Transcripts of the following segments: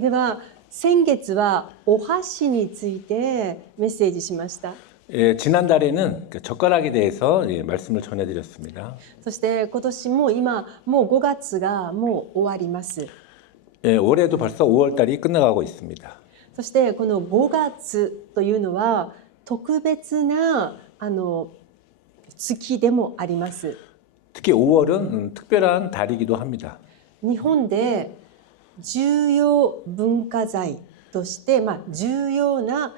では先月はお箸についてメッセージしました。 예, 지난달에는 그 젓가락에 대해서 예, 말씀을 전해드렸습니다. そして今年も今もう5月がもう終わります。 예, 올해도 벌써 5월달이 끝나가고 있습니다. そしてこの5月というのは特別な月でもあります。 특히 5월은 특별한 달이기도 합니다. 日本で重要文化財として、重要な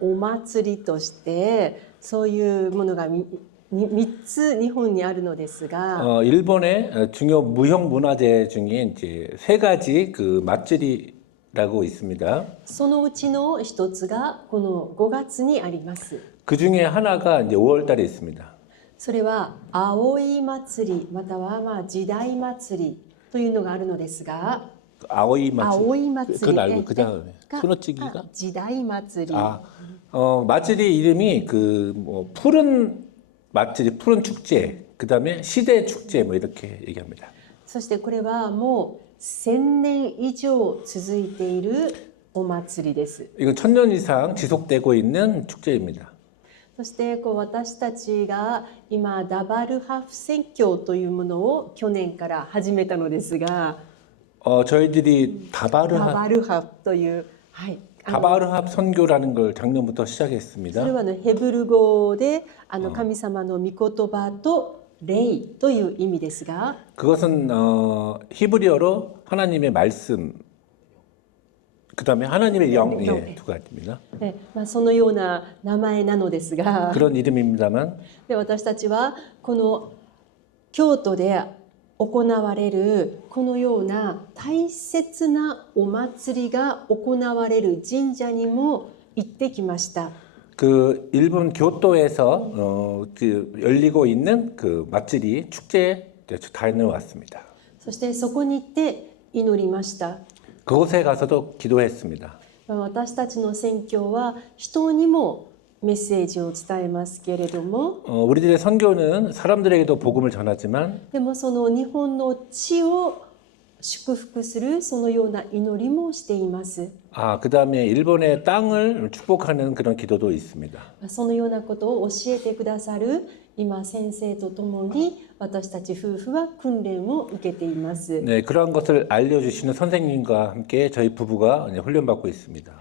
お祭りとしてそういうものが3つ日本にあるのですが、 일본의 중요 무형 문화재 중에 이제 3가지 그 맛집이라고 있습니다. そのうちの一つがこの5月にあります。 그 중에 하나가 이제 5월달에 있습니다. それは葵祭りまたは時代祭りというのがあるのですが、 아오이 맛집. 葵祭り 그건 알고 그 다음에 소노찌기가 時代祭り、 맛집의 이름이 그 뭐 푸른 맛집, 푸른 축제, 그 다음에 시대 축제 뭐 이렇게 얘기합니다. そしてこれはもう1000年以上続いているお祭りです。 이건 1000년 이상 지속되고 있는 축제입니다. そして私たちが今ダバルハフ宣教というものを去年から始めたのですが、 저희들이 ダバルハフという、다바르합 선교라는 걸 작년부터 そ 시작했습니다. れはヘブル語で神様の御言葉と霊という意味ですが、 그것은 히브리어로 하나님의 말씀, 그 다음에 하나님의 영, 예, 두 가지입니다. そのような名前なのですが、 그런 이름입니다만 で私たちはこの京都で行われるこのような大切なお祭りが行われる神社にも行ってきました。 그 일본 교토에서 그 열리고 있는 그 맛집이 축제에 다녀왔습니다. そしてそこに行って祈りました。 그곳에 가서도 기도했습니다. 私たちの宣教は人にもメッセージを伝えますけれども、 우리들의 선교는 사람들에게도 복음을 전하지만 でもその日本の地を祝福するそのような祈りもしています。 그 다음에 일본의 땅을 축복하는 그런 기도도 있습니다. そのようなことを教えてくださる今先生とともに私たち夫婦は訓練を受けています。 네, 그러한 것을 알려주시는 선생님과 함께 저희 부부가 훈련받고 있습니다.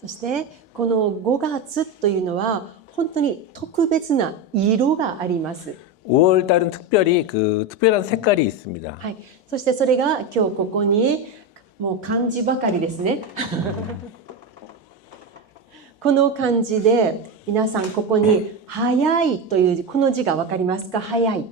そしてこの5月というのは本当に特別な色があります。 5월 달은 특별히 그 특별한 색깔이 있습니다. はい、そしてそれが今日ここにもう漢字ばかりですね。この漢字で皆さんここに早いというこの字が分かりますか？早い。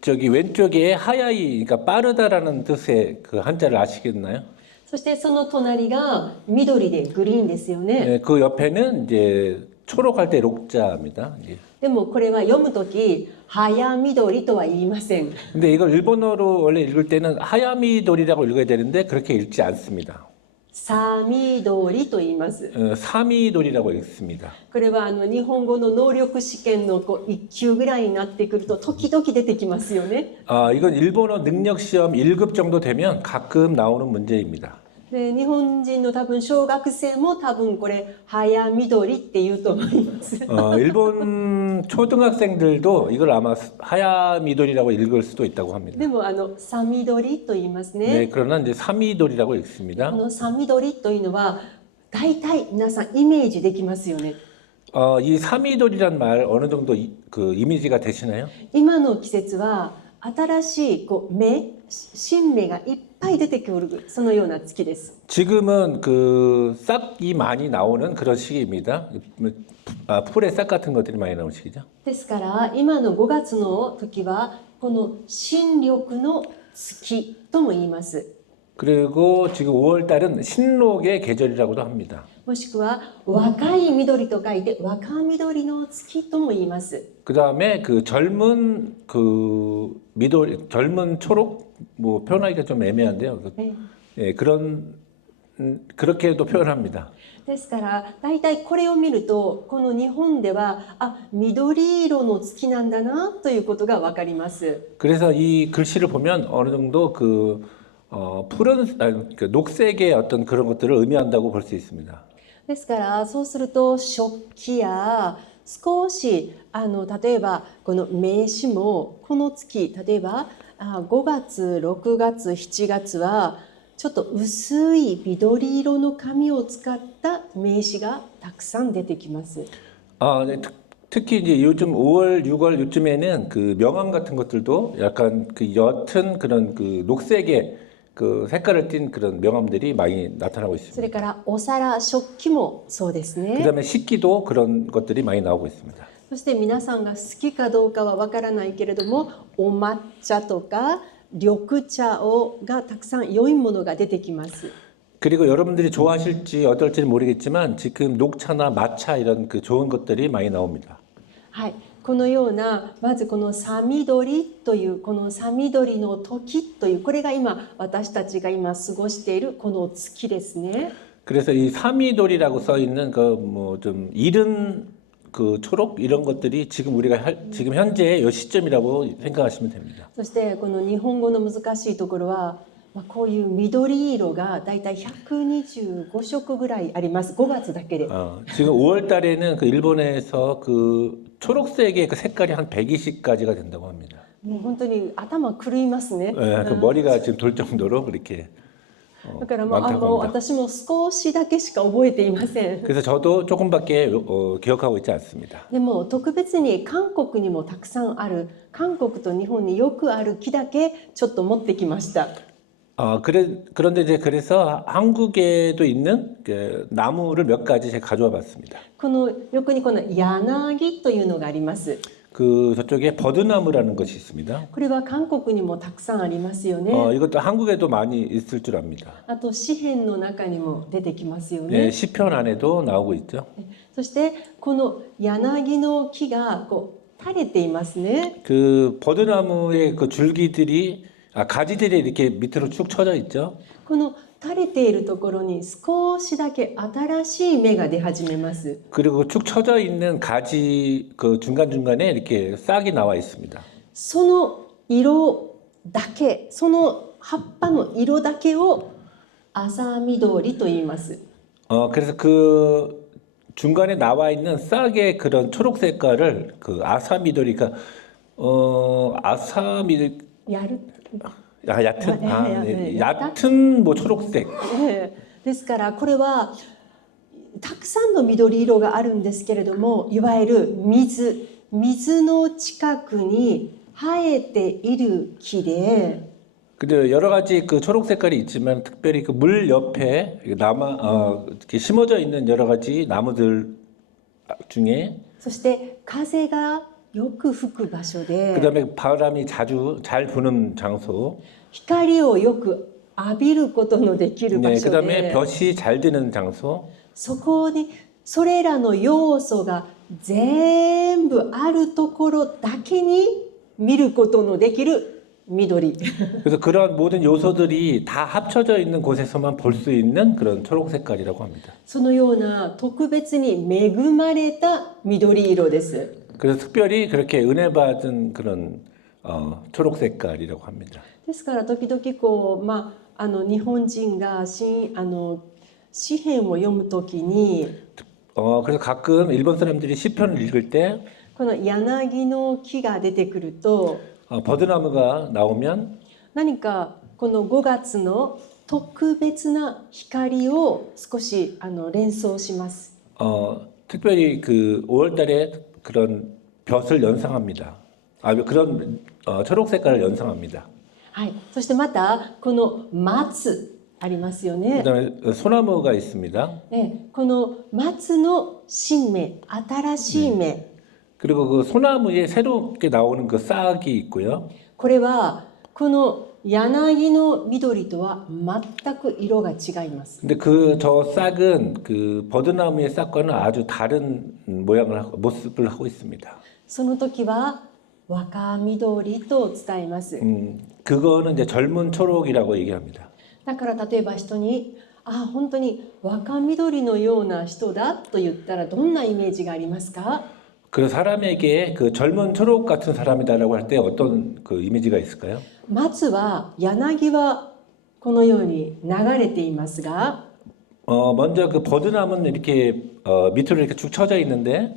저기 왼쪽에 하야이, 그러니까 빠르다라는 뜻의 그 한자를 아시겠나요? そしてその隣が緑でグリーンですよね。 네, 그 옆에는 이제 초록할 때 록자입니다. 예. でもこれは読むとき早緑とは言いません。 근데 이걸 일본어로 원래 읽을 때는 하야미돌이라고 읽어야 되는데 그렇게 읽지 않습니다. さみどりと言います。 사미돌이라고 읽습니다. これは日本語の能力試験の1級ぐらいになってくると時々出てきますよね。 이건 일본어 능력 시험 1급 정도 되면 가끔 나오는 문제입니다. で日本人の多分小学生も多分これ早緑って言うと思います。 일본 초등학생들도 이걸 아마 하야미돌이라고 읽을 수도 있다고 합니다. でもさみどりと言いますね。 네, 그러나 이제 사미돌이라고 읽습니다. このさみどりというのは大体皆さんイメージできますよね。 이 사미돌이란 말 어느 정도 그 이미지가 되시나요? 今の季節は新しい新芽がいっぱい出てくるそのような月です。 지금은 그 싹이 많이 나오는 그런 시기입니다. 풀에 싹 같은 것들이 많이 나오는 시기죠. ですから今の5月の時はこの新緑の月とも言います。 그리고 지금 5월 달은 신록의 계절이라고도 합니다. もしくは若い緑と書いて若緑の月とも言います。 그 다음에 그 젊은 그 미돌, 젊은 초록 뭐 표현하기가 좀 애매한데요. 예, 그렇게도 표현합니다. ですから大体これを見るとこの日本では緑色の月なんだなということがわかります。 그래서 이 글씨를 보면 어느 정도 그 푸른 그 녹색의 어떤 그런 것들을 의미한다고 볼 수 있습니다. ですからそうすると食器や少し例えばこの名詞もこの月例えば5月6月7月はちょっと薄い緑色の紙を使った名詞がたくさん出てきます。 네, 특히 이제 요즘 5월, 6월 요즘에는 그 명함 같은 것들도 약간 그 옅은 그런 그 녹색의 그 색깔을 띤 그런 명함들이 많이 나타나고 そ 있습니다. れからお皿食器もそうですね。 그다음에 식기도 그런 것들이 많이 나오고 있습니다. そして皆さんが好きかどうかはわからないけれどもお抹茶とか緑茶がたくさん良いものが出てきます。 그리고 여러분들이 좋아하실지 어떨지는 모르겠지만 지금 녹차나 마차 이런 그 좋은 것들이 많이 나옵니다. はい、このようなまずこのさみどりというこのさみどりの時というこれが今私たちが今過ごしているこの月ですね。 그래서 이 삼이돌이라고 써 있는 그 뭐 좀 이른 그 초록 이런 것들이 지금 우리가 지금 현재의 이 시점이라고 생각하시면 됩니다. そしてこの日本語の難しいところは、こういう緑色がだいたい125色ぐらいあります。5月だけで。 지금 5월 달에는 그 일본에서 그 초록색의 그 색깔이 한 120가지가 된다고 합니다. もう本当に頭狂いますね。 네, 그 머리가 지금 돌 정도로 그렇게 だから많다고 합니다. 私も少しだけしか覚えていません。 그래서 저도 조금밖에 기억하고 있지 않습니다. でも特別に韓国にもたくさんある韓国と日本によくある木だけちょっと持ってきました。 그런데 이제 그래서 한국에도 있는 그 나무를 몇 가지 제가 가져와 봤습니다. この横にこの柳というのがあります。 그 저쪽에 버드나무라는 것이 있습니다. これは韓国にもたくさんありますよね。 이것도 한국에도 많이 있을 줄 압니다. あと詩篇の中にも出てきますよね。 네, 시편 안에도 나오고 있죠. そしてこの柳の木がこう垂れていますね。 그 버드나무의 그 줄기들이 가지들이 이렇게 밑으로 쭉 쳐져 있죠. この垂れているところに少しだけ新しい芽が出始めます。 그리고 축 처져 있는 가지 그 중간중간에 이렇게 싹이 나와 있습니다. その色だけ、その葉っぱの色だけを朝緑と言います。 그래서 그 중간에 나와 있는 싹의 그런 초록 색깔을 그 아사미도리가 아사미 やる 얕은 뭐 초록색. ですからこれはたくさんの緑色があるんですけれども、いわゆる水の近くに生えている木で、 근데 여러 가지 그 초록 색깔이 있지만 특별히 그 물 옆에 이렇게 심어져 있는 여러 가지 나무들 중에 そして風がよく吹く場所で、 그다음에 바람이 자주 잘 부는 장소. 光をよく浴びることのできる場 네, 所 그다음에 で、 볕이 잘 드는 장소. そこにそれらの要素が全部あるところだけに見ることのできる緑。 그래서 그런 모든 요소들이 다 합쳐져 있는 곳에서만 볼 수 있는 그런 초록 색깔이라고 합니다. そのような特別に恵まれた緑色です。 그래서 특별히 그렇게 은혜 받은 그런 초록 색깔이라고 합니다. ですから時々こう、日本人が詩篇を読むときに 그래서 가끔 일본 사람들이 시편을 읽을 때 この柳の木が出てくると 버드나무가 나오면 何かこの5月の特別な光を少し連想します。 특별히 그 5월달에 그런 벼슬 연상합니다. 그런 초록 색깔을 연상합니다. はい、そしてまたこの松ありますよね。 그다음에 소나무가 있습니다. ね、この松の新芽、新しい芽、 그리고 그 소나무에 새롭게 나오는 그 싹이 있고요. これはこの柳の緑とは全く色が違います。 근데 그 저 싹은 그 버드나무의 싹과는 아주 다른 모습을 하고 있습니다. その時は若緑と伝えます。 그거는 이제 젊은 초록이라고 얘기합니다. だから例えば人に本当に若緑のような人だと言ったらどんなイメージがありますか？ 그 사람에게 그 젊은 초록 같은 사람이다라고 할 때 어떤 그 이미지가 있을까요? 松は柳はこのように流れていますが、 먼저 그 버드나무는 이렇게 밑으로 이렇게 쭉 쳐져 있는데,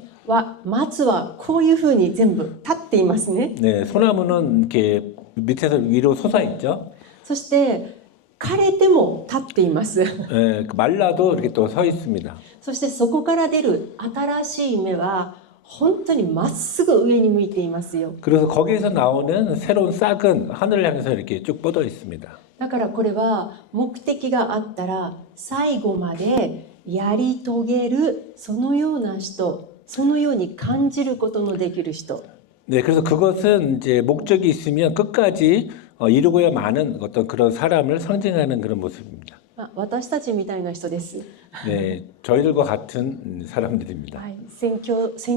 松はこういうふうに全部立っていますね。 네, 소나무는 이렇게 밑에서 위로 솟아 있죠. そして枯れても立っています。 예, 그 말라도 이렇게 또 서 있습니다. そしてそこから出る新しい芽は本当にまっすぐ上に向いていますよ。 그래서 거기에서 나오는 새로운 싹은 하늘을 향해서 이렇게 쭉 뻗어 있습니다. だからこれは目的があったら最後までやり遂げるそのような人、そのように感じることのできる人。 네, 그래서 그것은 이제 목적이 있으면 끝까지 이루고야 마는 어떤 그런 사람을 상징하는 그런 모습입니다. 私たちみたいな人です。 네, 저희들과 같은 사람들입니다. はい、宣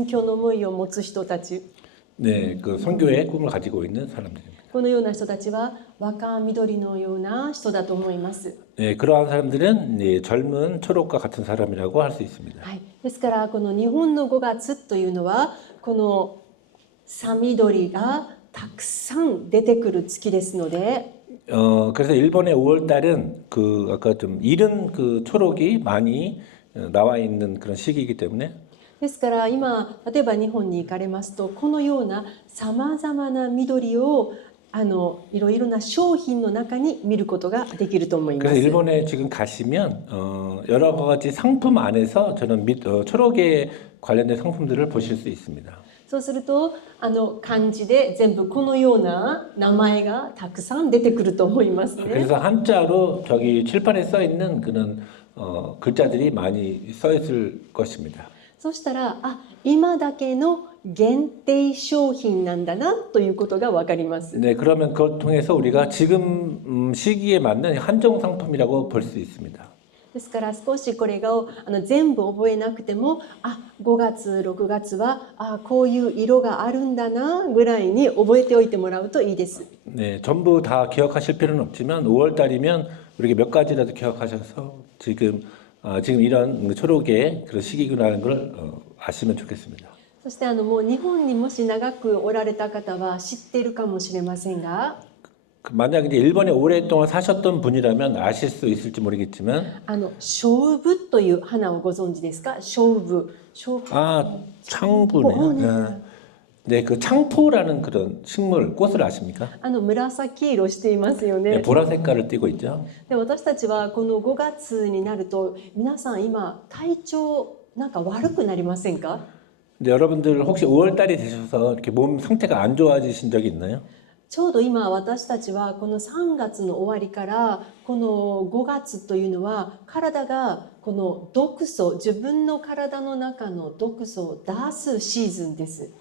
教の思いを持つ人たち。 네, 그 선교의 꿈을 가지고 있는 사람들입니다. このような人たちは若緑のような人だと思います。 네, 그러한 사람들은 네, 젊은 초록과 같은 사람이라고 할 수 있습니다. はい、ですからこの日本の5月というのはこのさ緑がたくさん出てくる月ですので、 그래서 일본의 5월 달은 그 아까 좀 이른 그 초록이 많이 나와 있는 그런 시기이기 때문에 ですから今例えば日本に行かれますとこのようなさまざまな緑をいろいろな商品の中に見ることができると思います。 그래서 일본에 지금 가시면 여러 가지 상품 안에서 저는 초록에 관련된 상품들을 보실 수 있습니다. そうすると漢字で全部このような名前がたくさん出てくると思いますね。 그래서 한자로 저기 칠판에 써 있는 그런 글자들이 많이 써 있을 것입니다. そしたら今だけの限定商品なんだなということがわかります。 네, 그러면 그걸 통해서 우리가 지금 시기에 맞는 한정 상품이라고 볼 수 있습니다. ですから少しこれが全部覚えなくても5月6月はこういう色があるんだなぐらいに覚えておいてもらうといいです。 네, 전부 다 기억하실 필요는 없지만 5월 달이면 우리가 몇 가지라도 기억하셔서 지금 이런 초록의 그런 시기구나라는 걸 아시면 좋겠습니다. そしてもう日本にもし長くおられた方は知っているかもしれませんが、 만약 이제 일본에 오랫동안 사셨던 분이라면 아실 수 있을지 모르겠지만 菖蒲という花をご存知ですか？菖蒲。아, 창부네요. 네. 네, 그 창포라는 그런 식물 꽃을 아십니까? 紫色していますよ 네, ね。 보라 색깔을 띠고 있죠. で私たちはこの5月になると皆さん今体調なんか悪くなりませんか？ 근데 여러분들 혹시 5월 달이 되셔서 이렇게 몸 상태가 안 좋아지신 적이 있나요? ちょうど今私たちはこの3月の終わりからこの5月というのは体がこの毒素、自分の体の中の毒素を出すシーズンです。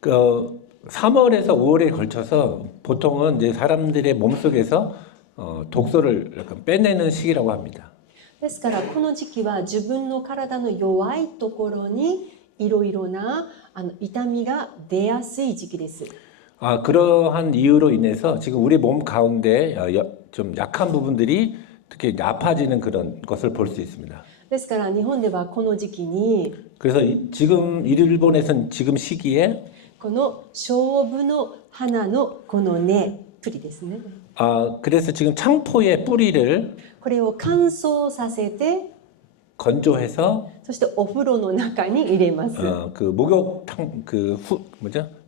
그 3월에서 5월에 걸쳐서 보통은 이제 사람들의 몸속에서 독소를 약간 빼내는 시기라고 합니다. ですからこの時期は自分の体の弱いところにいろいろな痛みが出やすい時期です。 그러한 이유로 인해서 지금 우리 몸 가운데 좀 약한 부분들이 특히 아파지는 그런 것을 볼 수 있습니다. ですから日本ではこの時期に 그래서 지금 일본에서는 지금 시기에 この菖蒲の花のこの根、プリですね。 그래서 지금 창포의 뿌리를 これを乾燥させて 건조해서 そしてお風呂の中に入れます。 그 목욕탕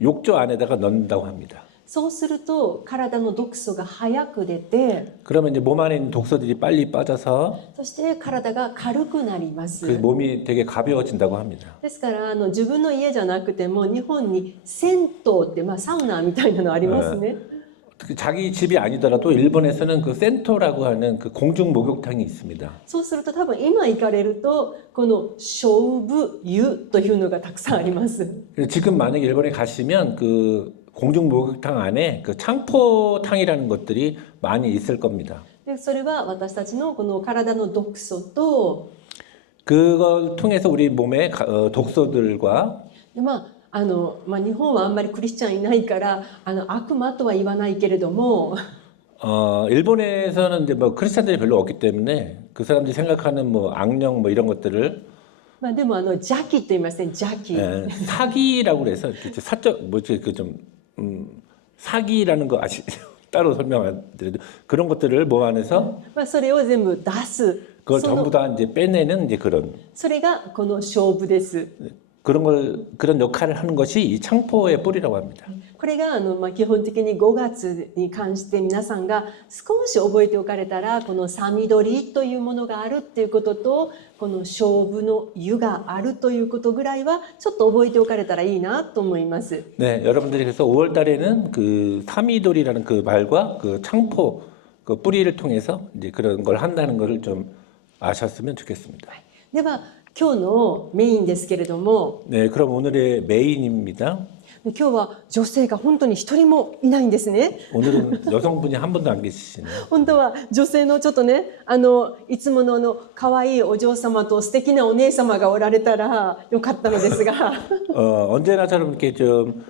욕조 안에다가 넣는다고 합니다. そうすると体の毒素が早く出て 그러면 이제 몸 안에 있는 독소들이 빨리 빠져서 そして体が軽くなりま 그 す。 몸이 되게 가벼워진다고 합니다. ですから自分の家じゃなくても日本に銭湯って、サウナみたいなのありますね。 특히 자기 집이 아니더라도 일본에서는 그 센토라고 하는 그 공중 목욕탕이 있습니다. そうすると多分今行かれるとこの菖蒲湯というのがたくさんあります。 지금 만약에 일본에 가시면 그 공중 목욕탕 안에 그 창포탕이라는 것들이 많이 있을 겁니다. でそれは私たちのこの体の毒素と 그걸 통해서 우리 몸의 독소들과 で日本はあんまりクリスチャンいないから悪魔とは言わないけれども 일본에서는 이제 뭐 크리스찬들이 별로 없기 때문에 그 사람들이 생각하는 뭐 악령 뭐 이런 것들을 でも邪気と言いません邪気 사기라고 그래서 이렇게 사적 뭐지 그 좀 사기라는 거 아시죠? 따로 설명 안 드려도 그런 것들을 모아내서 まあ、それを全部出す 그걸 その 전부 다 이제 빼내는 이제 그런 それがこの勝負です。 그런 역할을 하는 것이 이 창포의 뿌리라고 합니다. これが基本的に5月に関して皆さんが少し覚えておかれたらこのさみどりというものがあるっていうこととこの勝負の湯があるということぐらいはちょっと覚えておかれたらいいなと思います。 네, 여러분들이 그래서 5월 달에는 그 사미돌이라는 그 말과 그 창포 그 뿌리를 통해서 이제 그런 걸 한다는 것을 좀 아셨으면 좋겠습니다. では今日のメインですけれども 네, 그럼 오늘의 메인입니다. 今日は女性が本当に一人もいないんですね。 오늘은 여성분이 한 분도 안 계시시네요. 本当は女性のちょっとねいつもの可愛いお嬢様と素敵なお姉様がおられたらよかったのですが 언제나처럼 이렇게 좀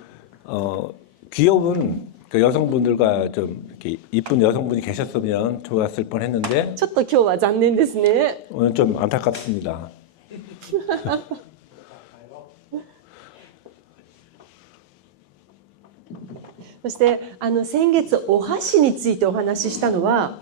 귀여운 그 여성분들과 좀 이렇게 이쁜 여성분이 계셨으면 좋았을 뻔했는데 ちょっと今日は残念ですね。 오늘 좀 안타깝습니다. そして先月お箸についてお話ししたのは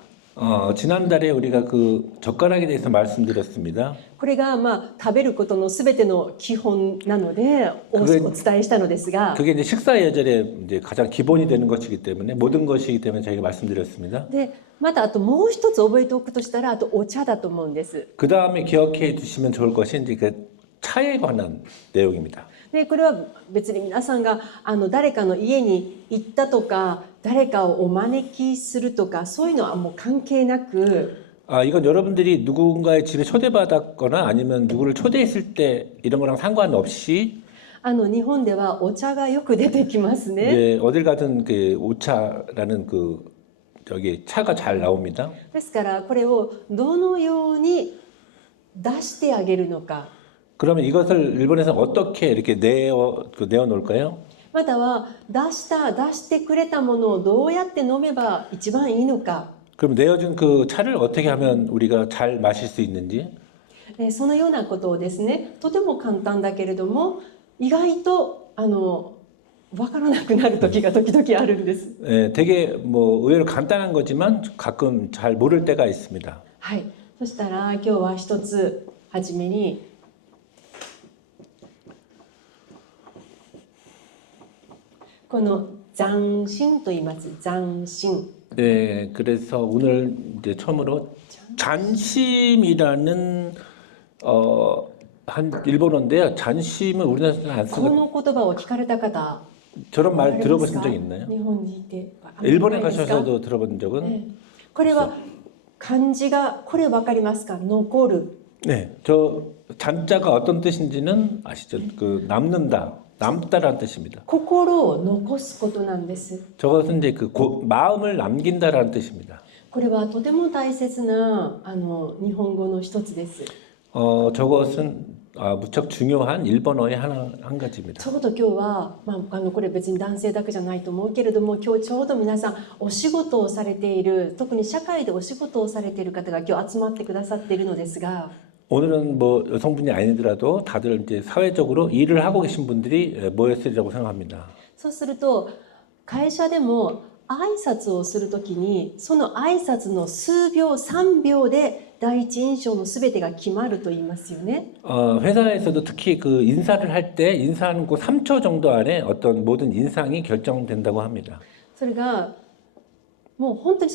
지난달에 우리가 그 젓가락에 대해서 말씀드렸습니다. これが食べることのすべての基本なのでお伝えしたのですが 그게 이제 식사 예절의 이제 가장 기본이 되는 것이기 때문에 모든 것이기 때문에 저희가 말씀드렸습니다. でまたあともう一つ覚えておくとしたらあとお茶だと思うんです。 그 다음에 기억해 두시면 좋을 것이 이제 그 차에 관한 내용입니다. でこれは別に皆さんが誰かの家に行ったとか誰かをお招きするとかそういうのはもう関係なく 이건 여러분들이 누군가의 집에 초대받았거나 아니면 누구를 초대했을 때 이런 거랑 상관없이 日本ではお茶がよく出てきますね。 이제 어딜 가든 그 오차라는 그 저기 차가 잘 나옵니다. ですからこれをどのように出してあげるのか 그러면 이것을 일본에서 어떻게 이렇게 내어 놓을까요? または出してくれたものをどうやって飲めば一番いいのか 그럼 내어준 그 차를 어떻게 하면 우리가 잘 마실 수 있는지 そのようなことをですねとても簡単だけれども意外と分からなくなる時が時々あるんです。 되게 뭐 의외로 간단한 거지만 가끔 잘 모를 때가 있습니다. はい、そしたら今日は一つはじめにこの斬新と言います。斬新 네, 그래서 오늘 이제 처음으로 잔심이라는 한 일본어인데요. 잔심은 우리나라에서 안 こ 쓰고 の言葉を聞かれた方 저런 말 あります 들어보신 か 적 있나요? 日本にいてあ 일본에 ないですか 가셔서도 들어본 적은 これは漢字がこれ分かりますか？残る 네, 저 잔자가 어떤 뜻인지는 아시죠? 그 남는다, 남다라는 뜻입니다. 心を残すことなんです。 저것은 이제 그 마음을 남긴다라는 뜻입니다. これはとても大切な日本語の一つです。 저것은 무척 중요한 일본어의 한 가지입니다. ちょうど今日は、これ別に男性だけじゃないと思うけれども今日ちょうど皆さんお仕事をされている特に社会でお仕事をされている方が今日集まってくださっているのですが 오늘은 뭐 여성분이 아니더라도 다들 이제 사회적으로 일을 하고 계신 분들이 모였으리라고 생각합니다. そうすると会社でも挨拶をするときにその挨拶の数秒3秒で第一印象のすべてが決まると言いますよね。 회사에서도 특히 그 인사를 할 때 인사하는 그 3초 정도 안에 어떤 모든 인상이 결정된다고 합니다. それがもう本当に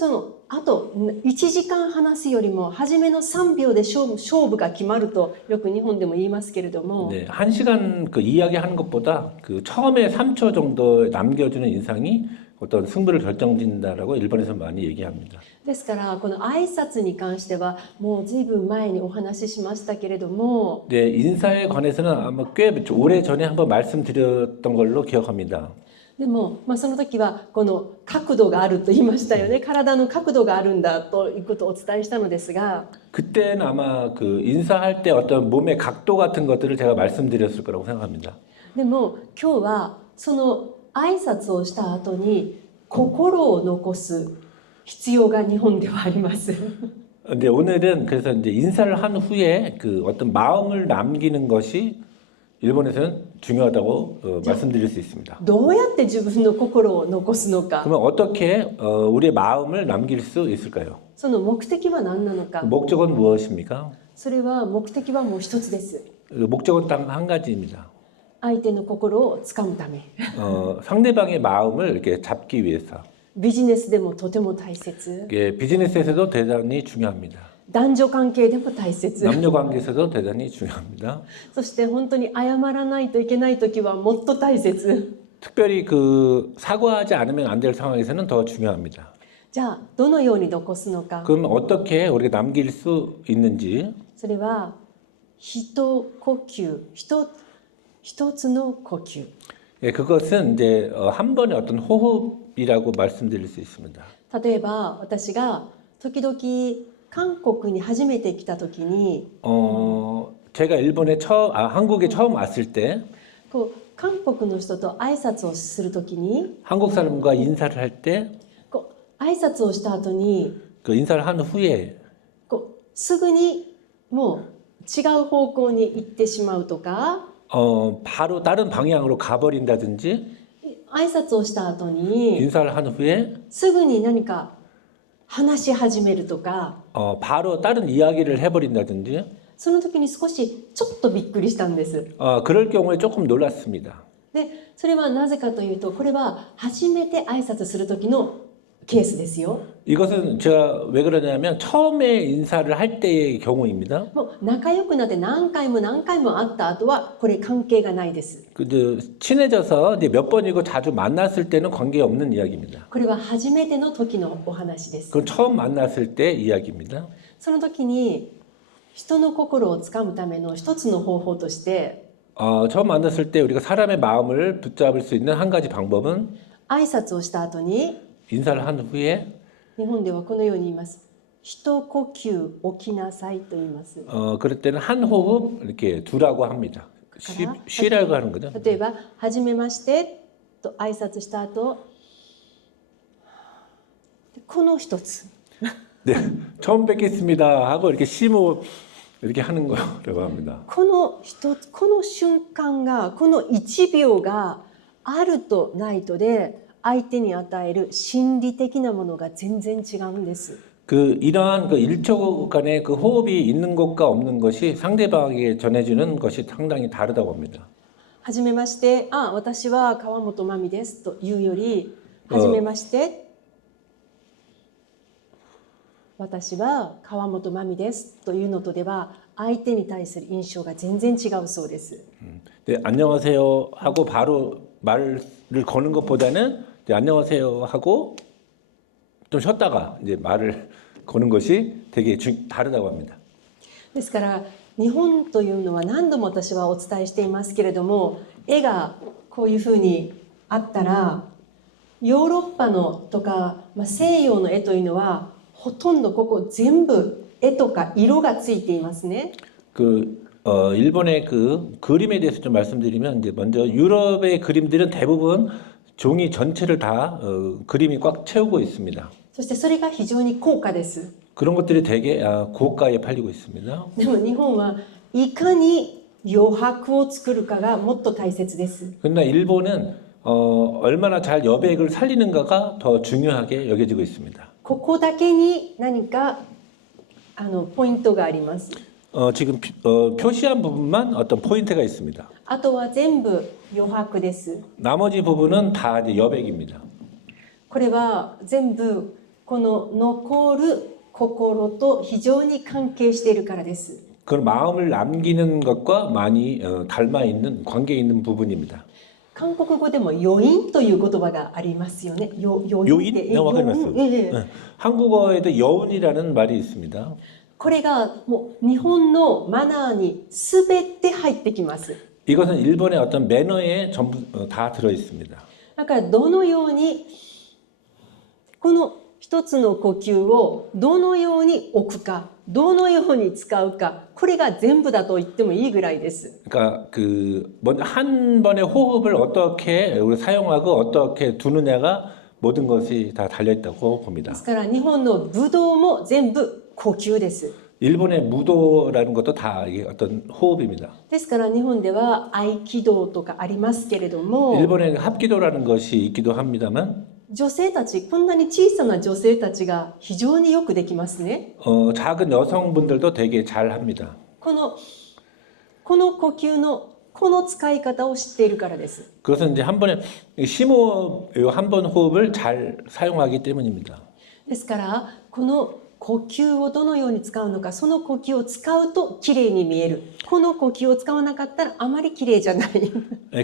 あと1時間話すよりも初めの3秒で勝負が決まるとよく日本でも言いますけれども 네, 1시간 그 이야기하는 것보다 그 처음에 3초 정도 남겨주는 인상이 어떤 승부를 결정짓는다라고 일본에서 많이 얘기합니다. ですからこの挨拶に関してはもうずいぶん前にお話ししましたけれども 네, 인사에 관해서는 아마 꽤 오래 전에 한번 말씀드렸던 걸로 기억합니다. でも、その時はこの角度があると言いましたよね。体の角度があるんだということをお伝えしたのですが 그때는 아마 그 인사할 때 어떤 몸의 각도 같은 것들을 제가 말씀드렸을 거라고 생각합니다. でも今日はその挨拶をした後に心を残す必要が日本ではあります。 근데 오늘은 그래서 이제 인사를 한 후에 그 어떤 마음을 남기는 것이 일본에서는 중요하다고 말씀드릴 수 있습니다. どうやって自分の心を残すのか、 그러면 어떻게 우리의 마음을 남길 수 있을까요? その目的は何なのか。 목적은 무엇입니까? それは目的はもう一つです。 목적은 딱 한 가지입니다. 相手の心をつかむため。 상대방의 마음을 이렇게 잡기 위해서. ビジネスでもとても大切。 이게 비즈니스에서도 대단히 중요합니다. 男女関係でも大切。 남녀 관계에서도 대단히 중요합니다. そして本当に謝らないといけない時はもっと大切。 특별히 그 사과하지 않으면 안 될 상황에서는 더 중요합니다. じゃあどのように残すのか。 그럼 어떻게 우리가 남길 수 있는지 それは一呼吸、一つの呼吸。 예, 그것은 이제 한 번의 어떤 호흡이라고 말씀드릴 수 있습니다. 例えば私が時々韓国に初めて来た時に 제가 한국에 처음 왔을 때 こう韓国の人と挨拶をする時に 한국 사람과 인사를 할 때 こう挨拶をした後に 그 인사를 한 후에 こうすぐにもう違う方向に行ってしまうとか 바로 다른 방향으로 가버린다든지 挨拶をした後に 인사를 한 후에 すぐに何か話し始めるとか 바로 다른 이야기를 해버린다든지 その時に少しちょっとびっくりしたんです。 그럴 경우에 조금 놀랐습니다. でそれはなぜかというとこれは初めて挨拶する時のケースですよ。 이것은 제가 왜 그러냐면 처음에 인사를 할 때의 경우입니다. もう仲良くなって何回も何回も会った後はこれ関係がないです。 친해져서 이제 몇 번이고 자주 만났을 때는 관계 없는 이야기입니다. これは初めての時のお話です。 그건 처음 만났을 때 이야기입니다. その時に人の心をつかむための一つの方法として 처음 만났을 때 우리가 사람의 마음을 붙잡을 수 있는 한 가지 방법은 挨拶をした後に 인사를 한 후에 日本ではこのように言います。一呼吸置きなさいと言います。 그럴 때는 한 호흡 이렇게 두라고 합니다. 쉬라고 하는 거죠. 例えばはじめましてと挨拶した後この一つ 네, 처음 뵙겠습니다 하고 이렇게 심호 이렇게 하는 거라고 합니다. この瞬間がこの1秒があるとないとで相手に与える心理的なものが全然違うんです。 이러한 그 1초 간의 그 호흡이 있는 것과 없는 것이 상대방에게 전해주는 것이 상당히 다르다고 합니다. はじめまして、私は川本真美ですというより、はじめまして、私は川本真美ですというのとでは、相手に対する印象が全然違うそうです。 네, 안녕하세요 하고 바로 말을 거는 것보다는 네, 안녕하세요 하고 좀 쉬었다가 이제 말을 거는 것이 되게 다르다고 합니다. ですから日本というのは何度も私はお伝えしていますけれども、絵がこういうふうにあったらヨーロッパのとか、西洋の絵というのはほとんどここ全部絵とか色がついていますね。 일본의 그 그림에 대해서 좀 말씀드리면 이제 먼저 유럽의 그림들은 대부분 종이 전체를 다 그림이 꽉 채우고 있습니다. そしてそれが非常に高価です。 그런 것들이 되게 고가에 팔리고 있습니다. でも日本はいかに余白を作るかがもっと大切です。 그러나 일본은 얼마나 잘 여백을 살리는가가 더 중요하게 여겨지고 있습니다. ここだけに何かポイントがあります。 지금 표시한 부분만 어떤 포인트가 있습니다. あとは全部余白です。 나머지 부분은 다 이제 여백입니다. これは全部この残る心と非常に関係しているからです。 그 마음을 남기는 것과 많이 닮아 있는 관계 있는 부분입니다. 韓国語でも余韻という言葉がありますよね。余韻って 한국어에도 여운이라는 말이 있습니다. これがもう日本のマナーに全て入ってきます。 이것은 일본의 어떤 매너에 전부 다 들어 있습니다. だからどのようにこの一つの呼吸をどのように置くか、どのように使うか、これが全部だと言ってもいいぐらいです。 그러니까 한 번의 호흡을 어떻게 사용하고 어떻게 두느냐가 모든 것이 다 달려 있다고 봅니다. ですから日本の武道も全部呼吸です。 일본의 무도라는 것도 다 이게 어떤 호흡입니다. ですから日本では合気道とかありますけれども、 일본에 합기도라는 것이 있기도 합니다만 女性たち、こんなに小さな女性たちが非常によくできますね。 작은 여성분들도 되게 잘 합니다. この呼吸のこの使い方を知っているからです。 그것은 이제 한 번에 심호흡 한 번 호흡을 잘 사용하기 때문입니다. ですからこの呼吸をどのように使うのか、その呼吸を使うときれいに見える。この呼吸を使わなかったらあまりきれいじゃない。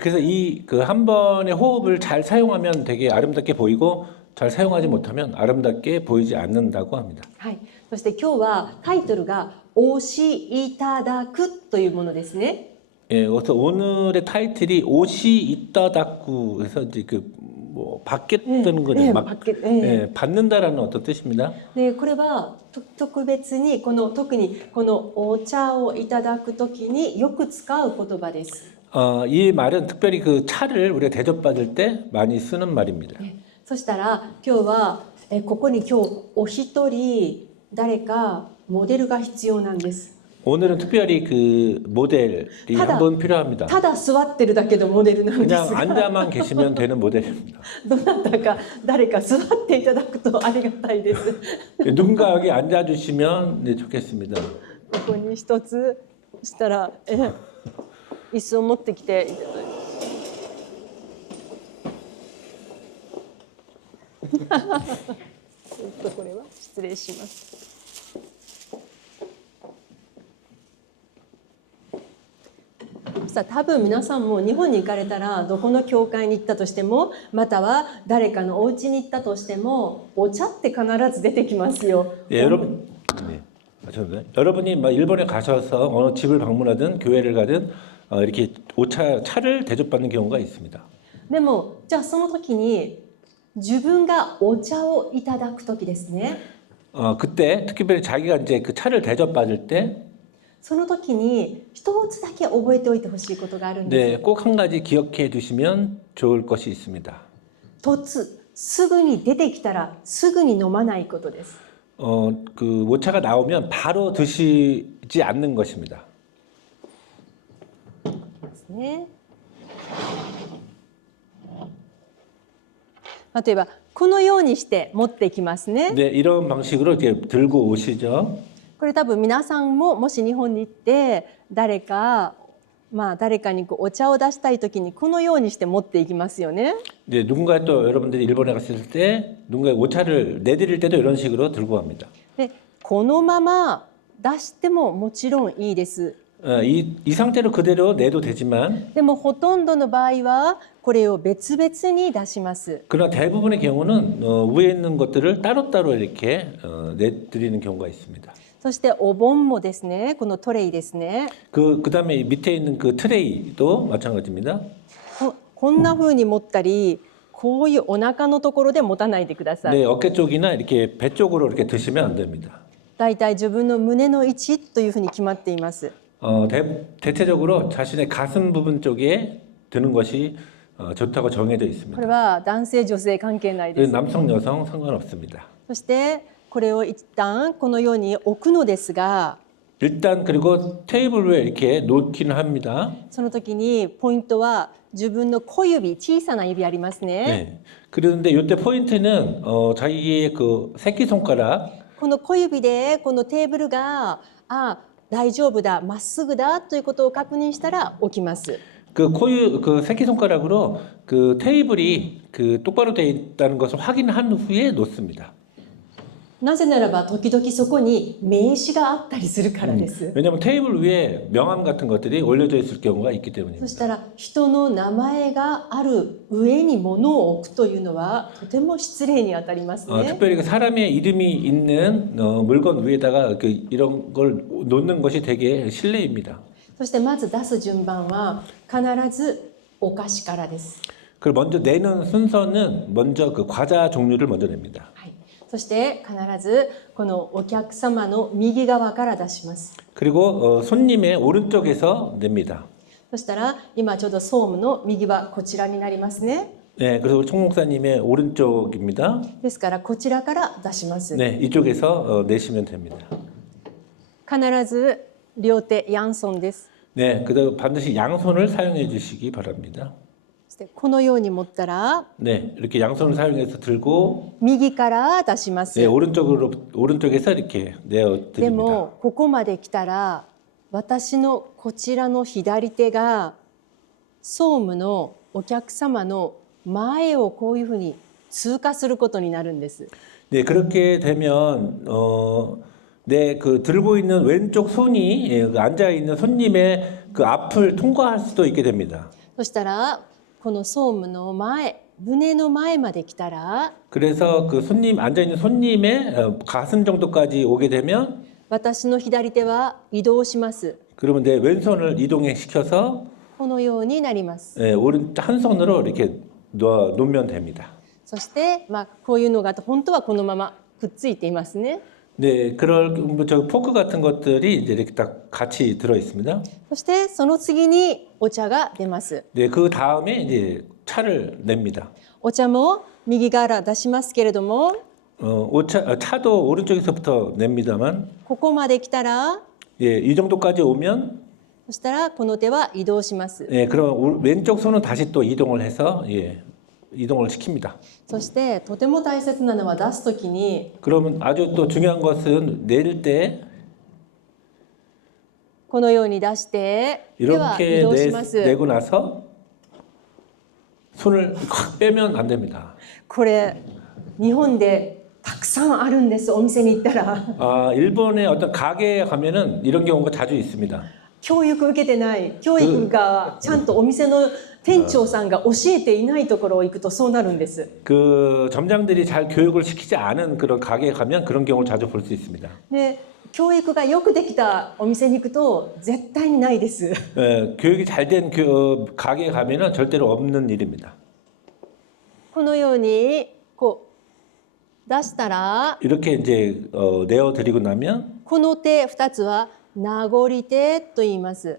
그래서 이 그 한 번의 호흡을 잘 사용하면 되게 아름답게 보이고 잘 사용하지 못하면 아름답게 보이지 않는다고 합니다. はい。そして今日はタイトルがおしいただくというものですね。 예, 그래서 오늘의 타이틀이 옷이 있다다쿠 해서 이제 그 뭐 받겠다는 거죠. 막 예, 받는다라는 어떤 뜻입니다. でこれは特別に特にこのお茶をいただくときによく使う言葉です。 이 말은 특별히 그 차를 우리가 대접받을 때 많이 쓰는 말입니다. そしたら今日はここに今日お一人誰かモデルが必要なんです。 오늘은 특별히 그 모델이 한 번 필요합니다. ただ座ってるだけのモデルなんです 그냥 が、 앉아만 계시면 되는 모델입니다. どなたか誰か座っていただくとありがたいです。 누군가 여기 앉아주시면 네, 좋겠습니다. ここに一つしたら椅子を持ってきていただいて。これは失礼します。さあ多分皆さんも日本に行かれたらどこの教会に行ったとしてもまたは誰かのお家に行ったとしてもお茶って必ず出てきますよ。 예, 여러분, 네, 맞췄네. 여러분이 막 일본에 가셔서 어느 집을 방문하든 교회를 가든 이렇게 차를 대접받는 경우가 있습니다. でもじゃあその時に自分がお茶をいただく時ですね。 그때 특별히 자기가 이제 그 차를 대접받을 때 その時に一つだけ覚えておいてほしいことがあるんです。 네, 꼭 한 가지 기억해 두시면 좋을 것이 있습니다. すぐに出てきたらすぐに飲まないことです。 그 오차가 나오면 바로 드시지 않는 것입니다. ですね。例えばこのようにして持ってきますね。 네, 이런 방식으로 이렇게 들고 오시죠. これ多分皆さんももし日本に行って誰かにお茶を出したい時にこのようにして持っていきますよね。 네, 누군가 또 여러분들이 일본에 갔을 때 누군가 오차를 내드릴 때도 이런 식으로 들고 갑니다. でこのまま出してももちろんいいです。 이 상태로 그대로 내도 되지만 でもほとんどの場合はこれを別々に出します。 그러나 대부분의 경우는 위에 있는 것들을 따로따로 이렇게 내드리는 경우가 있습니다. そしてお盆もですね、このトレイですね。 그다음에 밑에 있는 그 트레이도 마찬가지입니다. こんな風に持ったり、こういうお腹のところで持たないでください。 네, 어깨 쪽이나 이렇게 배 쪽으로 이렇게 드시면 안 됩니다. だいたい自分の胸の位置というふうに決まっています。 대체적으로 자신의 가슴 부분 쪽에 드는 것이 좋다고 정해져 こ 있습니다. れは男性女性関係ないです。 남성 여성 상관없습니다. そしてこれを一旦このように置くのですが、 일단 그리고 테이블 위에 이렇게 놓기는 합니다. その時にポイントは自分の小指、小さな指ありますね。 네. 그런데 이때 포인트는 자기의 그 새끼 손가락 この小指でこのテーブルが大丈夫だ、まっすぐだということを確認したら置きます。 그 새끼 손가락으로 그 테이블이 그 똑바로 돼 있다는 것을 확인한 후에 놓습니다. なぜならば時々そこに名刺があったりするからです。 왜냐하면 테이블 위에 명함 같은 것들이 올려져 있을 경우가 있기 そ 때문입니다. したら人の名前がある上に物を置くというのはとても失礼にあたりますね。 특별히 그 사람의 이름이 있는 물건 위에다가 이런 걸 놓는 것이 되게 실례입니다. そしてまず出す順番は必ずお菓子からです。 그걸 먼저 내는 순서는 먼저 그 과자 종류를 먼저 냅니다. はい、そして必ずこのお客様の右側から出します。 그리고 손님의 오른쪽에서 냅니다. そしたら今ちょうど総務の右はこちらになりますね。 네, 그래서 우리 총 목사님의 오른쪽입니다. ですからこちらから出します。 네, 이쪽에서 내시면 됩니다. 必ず両手ヤンソンです。 네, 그다음 반드시 양손을 사용해 주시기 바랍니다. そしてこのように持ったら 네, 이렇게 양손을 사용해서 들고 右から出しま 네, す。 오른쪽에서 이렇게 내어 で 드립니다. もここまで来たら私のこちらの左手が総務のお客様の前をこういうふうに通過することになるんです。 네, 그렇게 되면 네, 그 들고 있는 왼쪽 손이 그 앉아 있는 손님의 그 앞을 통과할 수도 있게 됩니다. そしたらこの総務の前、胸の前まで来たら 그래서 그 손님 앉아 있는 손님의 가슴 정도까지 오게 되면 私の左手は移動します。 그러면 내 왼손을 이동해 시켜서 このようになります。 오른 한 손으로 이렇게 놓으면 됩니다. そして、こういうのが本当はこのままくっついていますね。 네, 그럴 저 포크 같은 것들이 이제 이렇게 딱 같이 들어 있습니다. そしてその次にお茶が出ます。 네, 그 다음에 이제 차를 냅니다. お茶も右から出しますけれども、 차도 오른쪽에서부터 냅니다만, ここまで来たら 예, 이 정도까지 오면, そしたらこの手は移動します。 예, 그럼 왼쪽 손은 다시 또 이동을 해서, 예, 이동을 시킵니다. そしてとても大切なのは出すときに 그러면 아주 또 중요한 것은 낼 때 このように出して手は移 이렇게 動します。 내고 나서 손을 확 빼면 안 됩니다. これ日本でたくさんあるんです。お店に行ったら 아, 일본의 어떤 가게에 가면은 이런 경우가 자주 있습니다. 教育受けてない教育がちゃんとお店の店長さんが教えていないところを行くとそうなるんです。 그 점장들이 잘 교육을 시키지 않은 그런 가게에 가면 그런 경우를 자주 볼 수 있습니다. で教育がよくできたお店に行くと絶対にないです。 예, 교육이 잘 된 가게에 가면은 절대로 없는 일입니다. このようにこう出したら 이렇게 이제 내어 드리고 나면 この手2つは名残手と言います。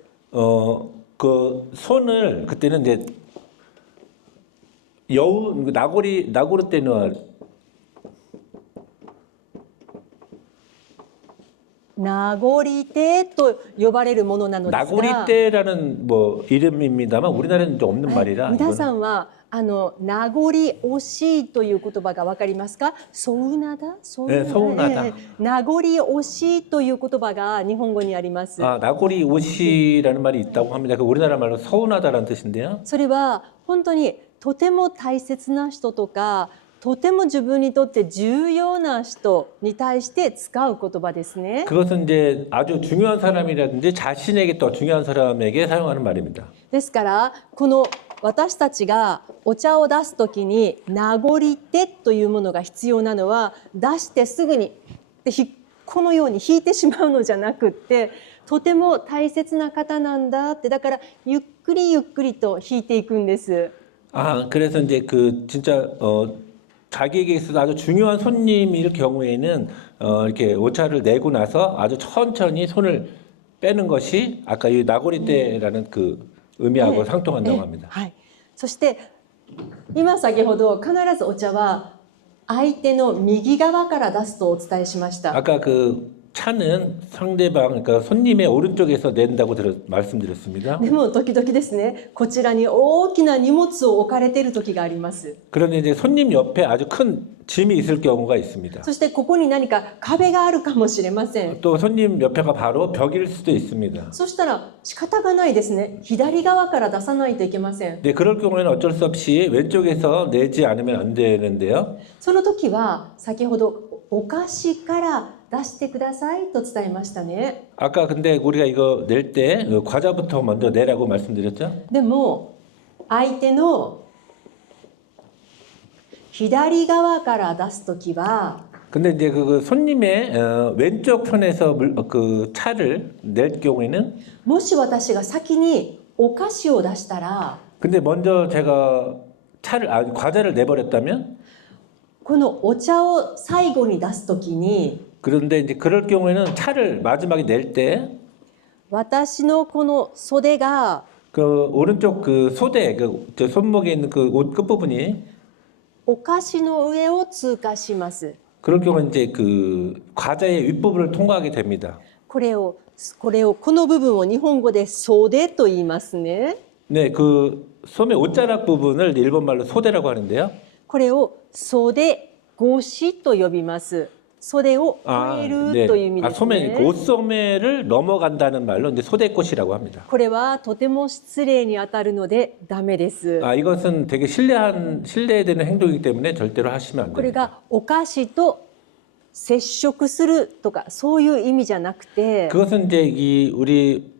그 손을 그때는 이제 나고리 때는 名残手と呼ばれるものなのですが、 나고리 때라는 뭐 이름입니다만 우리나라는 좀 없는 말이라 皆さんは名残惜しいという言葉がわかりますか？ソウナダ、ねソウナダ名残惜しいという言葉が日本語にあります。 아, 나고리 옷이라는 말이 있다고 합니다. 그 우리나라 말로 서운하다라는 뜻인데요. それは本当にとても大切な人とかとても自分にとって重要な人に対して使う言葉ですね。 그것은 이제 아주 중요한 사람이라든지 자신에게 또 중요한 사람에게 사용하는 말입니다. ですからこの私たちがお茶を出すときに名残手というものが必要なのは出してすぐにこのように引いてしまうのじゃなくってとても大切な方なんだってだからゆっくりゆっくりと引いていくんです。 아, 그래서 이제 그 진짜 자기에게 있어서 아주 중요한 손님일 경우에는 이렇게 오차를 내고 나서 아주 천천히 손을 빼는 것이 아까 이 나고리 때라는 그 의미하고 상통한다고 합니다. はい、そして今先ほど必ずお茶は相手の右側から出すとお伝えしました。 아까 그 차는 상대방 그러니까 손님의 오른쪽에서 낸다고 말씀드렸습니다. でも時々ですね、こちらに大きな荷物を置かれている時があります。 그런데 이제 손님 옆에 아주 큰 짐이 있을 경우가 있습니다. そしてここに何か壁があるかもしれません。 또 손님 옆에가 바로 벽일 수도 있습니다. そしたら仕方がないですね。左側から出さないといけません。 네, 그럴 경우에는 어쩔 수 없이 왼쪽에서 내지 않으면 안 되는데요. その時は先ほどお菓子から出してくださいと伝えましたね。 아까 근데 우리가 이거 낼 때 과자부터 먼저 내라고 말씀드렸죠? でも相手の左側から出すときは 근데 이제 그 손님의 왼쪽 편에서 그 차를 낼 경우에는 もし私が先にお菓子を出したら 근데 먼저 제가 과자를 내버렸다면 このお茶を最後に出すときに 그런데 이제 그럴 경우에는 차를 마지막에 낼 때 私のこの袖が 그 오른쪽 그 소대 저 손목에 있는 그 옷 끝부분이 お菓子の上を通過します。 그럴 경우는 이제 그 과자의 윗부분을 통과하게 됩니다. この部分を日本語で袖と言いますね。 네, 그 소매 옷자락 부분을 일본 말로 소대라고 하는데요. これを袖越しと呼びます。袖を越えるという意味です 소매, ね。 옷소매를 넘어간다는 말로 이제 소대꽃이라고 합니다. これはとても失礼にあたるのでダメです。 이것은 되게 신뢰되는 행동이기 때문에 절대로 하시면 안 これ 됩니다. がお菓子と接触するとかそういう意味じゃなくて、 그것은 이제 우리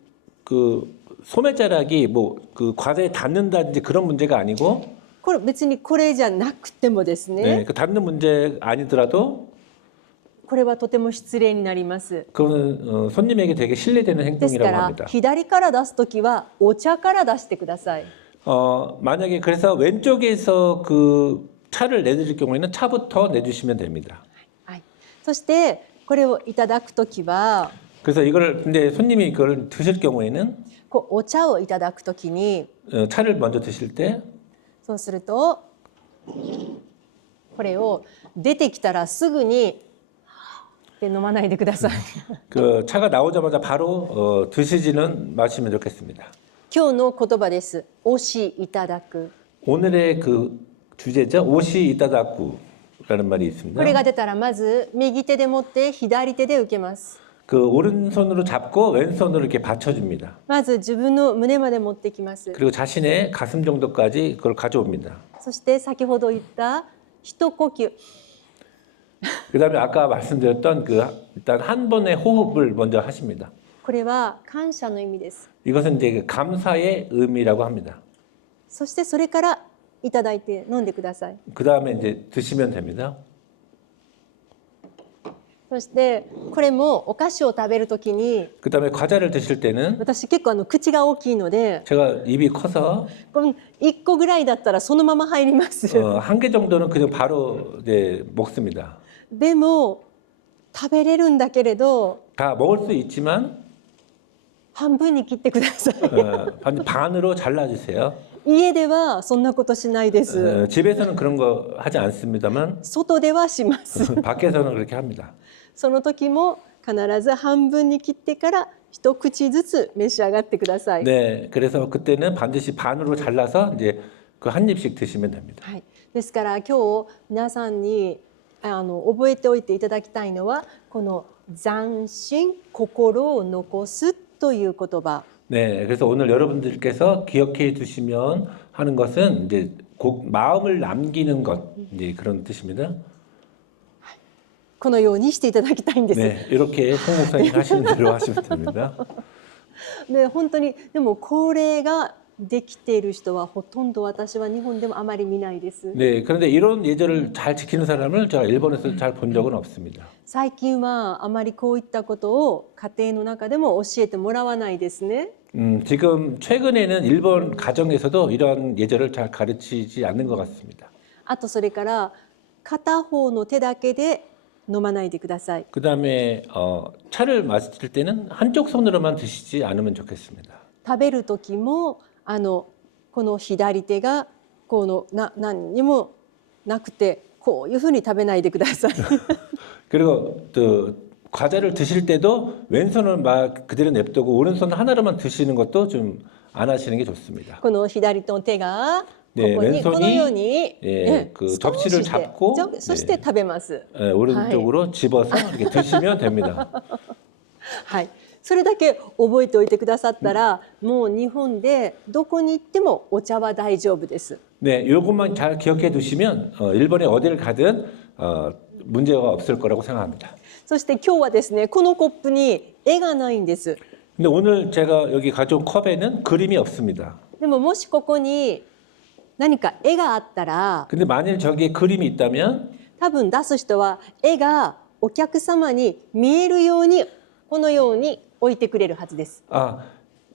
그 소매자락이 뭐 그 과자에 닿는다든지 그런 문제가 아니고, これ別にこれじゃなくてもですね、 네, 그 닿는 문제 아니더라도 これはとても失礼になります。 그거는 손님에게 되게 신뢰되는 ですか 행동이라고 ら 합니다. 左から出すときはお茶から出してください。 만약에 그래서 왼쪽에서 그 차를 내드릴 경우에는 차부터 내주시면 됩니다. はい、そしてこれをいただくときは 그래서 이걸 근데 손님이 이걸 드실 경우에는 こうお茶をいただくときに 차를 먼저 드실 때 そうするとこれを出てきたらすぐにって飲まないでください。 그 차가 나오자마자 바로 드시지는 마시면 좋겠습니다. 今日の言葉です。おしいただく。 오늘의 그 주제죠. 옷이 이따다쿠라는 말이 こ 있습니다. れが出たらまず右手で持って左手で受けます。 그 오른손으로 잡고 왼손으로 이렇게 받쳐줍니다. まず自分の胸まで持ってきます。 그리고 자신의 가슴 정도까지 그걸 가져옵니다. そして先ほど言った一呼吸。 그다음에 아까 말씀드렸던 그 일단 한 번의 호흡을 먼저 하십니다. これは感謝の意味です。 이것은 이제 그 감사의 의미라고 합니다. そしてそれからいただいて飲んでください。 그다음에 이제 드시면 됩니다. そしてこれもお菓子を食べるときに 그다음에 과자를 드실 때는 私結構口が大きいので 제가 입이 커서 この1個ぐらいだったらそのまま入ります。 한 개 정도는 그냥 바로 이제 먹습니다. でも食べれるんだけれど 다 먹을 수 있지만 半分に切ってください。 반으로 잘라주세요. 家ではそんなことしないです。 집에서는 그런 거 하지 않습니다만 外ではします。 밖에서는 그렇게 합니다. その時も必ず半分に切ってから一口ずつ召し上がってください。 네, 그래서 그때는 반드시 반으로 잘라서 이제 그 한 입씩 드시면 됩니다. はい、ですから今日皆さんに覚えておいていただきたいのはこの斬新心を残すという言葉。 네, 그래서 오늘 여러분들께서 기억해 두시면 하는 것은 이제 곧 마음을 남기는 것, 이제 그런 뜻입니다. このようにしていただきたいんです。 네, 이렇게 송 목사님 하시는 대로 하시면 됩니다. で本当にでもこれができている人はほとんど私は日本でもあまり見ないです。 네, 그런데 이런 예절을 잘 지키는 사람을 제가 일본에서 잘 본 적은 없습니다. 最近はあまりこういったことを家庭の中でも教えてもらわないですね。 지금 최근에는 일본 가정에서도 이런 예절을 잘 가르치지 않는 것 같습니다. あとそれから片方の手だけで飲まないでください。 그다음에 차를 마실 때는 한쪽 손으로만 드시지 않으면 좋겠습니다. 食べる時もこの左手がこの何にもなくてこういうふうに食べないでください。 그리고 또 과자를 드실 때도 왼손을 막 그대로 냅두고 오른손 하나로만 드시는 것도 좀 안 하시는 게 좋습니다. この左の手がここ 네, に 왼손이 このように、 예, 그 少し 접시를 して 잡고 そして食べます。 오른쪽으로 집어서 이렇게 드시면 됩니다. はい、それだけ覚えておいてくださったら、もう日本でどこに行ってもお茶は大丈夫です。 네, 이것만 잘 기억해 두시면 일본에 어디를 가든 문제가 없을 거라고 생각합니다. そして今日はですね、このコップに絵がないんです。 근데 오늘 제가 여기 가져온 컵에는 그림이 없습니다. でももしここに何か絵があったら、 근데 만일 저기에 그림이 있다면 多分出す人は絵がお客様に見えるようにこのように置いてくれるはずです。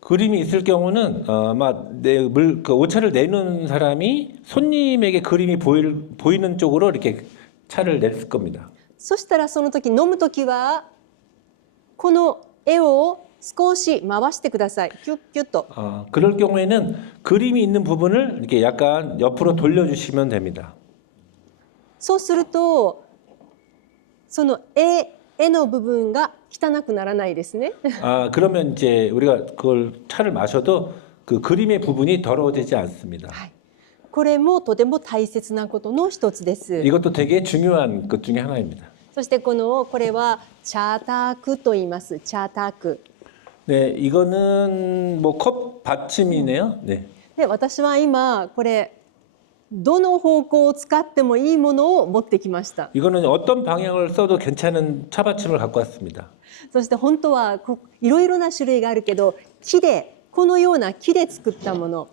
그림이 있을 경우는 아마 그 오차를 내는 사람이 손님에게 그림이 보이는 쪽으로 이렇게 차를 냈을 겁니다. そしたらその時飲む時はこの絵を少し回してください。キュッキュッと。 그럴 경우에는 그림이 있는 부분을 이렇게 약간 옆으로 돌려주시면 됩니다. そうするとその絵絵の部分が汚くならないですね。 아, 그러면 이제 우리가 그걸 차를 마셔도 그 그림의 부분이 더러워지지 않습니다. はい、これもとても大切なことの一つです。 이것도 되게 중요한 것 중에 하나입니다. そしてこれはチャータークと言います。チャーターク 네, 이거는 뭐 컵 받침이네요. 네. で、私は今これどの方向を使ってもいいものを持ってきました。 이거는 어떤 방향을 써도 괜찮은 차받침을 갖고 왔습니다. そして本当はいろいろな種類があるけど、木でこのような木で作ったもの